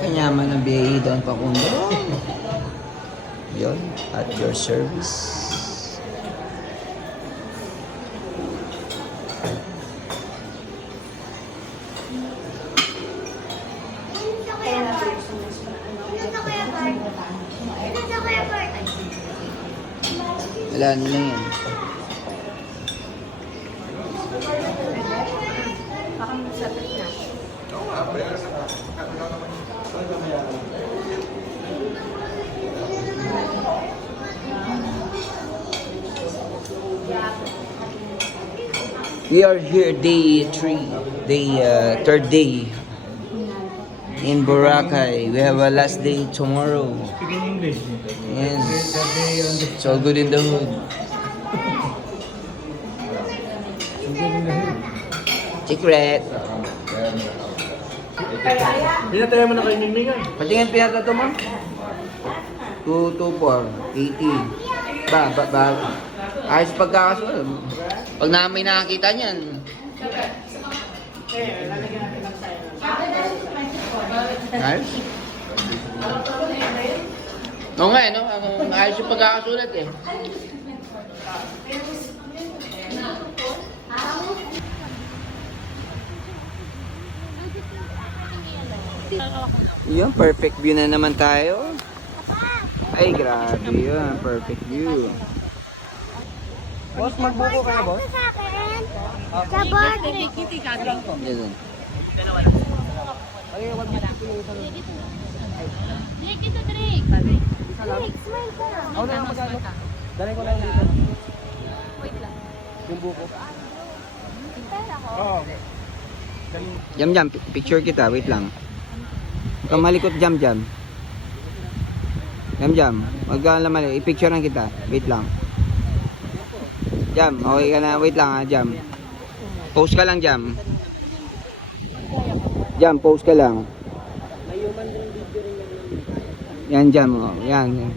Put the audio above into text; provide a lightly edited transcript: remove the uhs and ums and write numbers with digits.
Kanyaman ng BAE doon pa kundo. Yun, at your service. Wala na lang yan. We are here day 3, third day in Boracay. We have a last day tomorrow. Speaking English. Yes, it's all good in the hood. Secret. Pinataya mo na kayo Mingmingan. Patingin pinata to mo? 224, 80. Ba. Ayos pagkakasunod. Pag na may nakakita niyan. Ayos? Oo nga no? Ayos yung pagkakasulat eh. Yun, perfect view na naman tayo. Ay, grabe yun. Perfect view. Boss, magbuko kayo, boss? Sa akin. Sa birthday. Yan. Ay, wag mo sa Drake ito, Drake. Drake, smile ka na. Ako na lang magkano. Dali ko lang dito. Wait lang. Yung buko. Pera ko. Oo. Jam, picture kita. Wait lang. Huwag kang malikot, Jam. Jam, huwag kang lamali. I-picture lang kita. Wait lang. Jam, okay ka na. Wait lang ha, Jam. Post ka lang, Jam. Jam, post ka lang. Yan, Jam. Oh. Yan.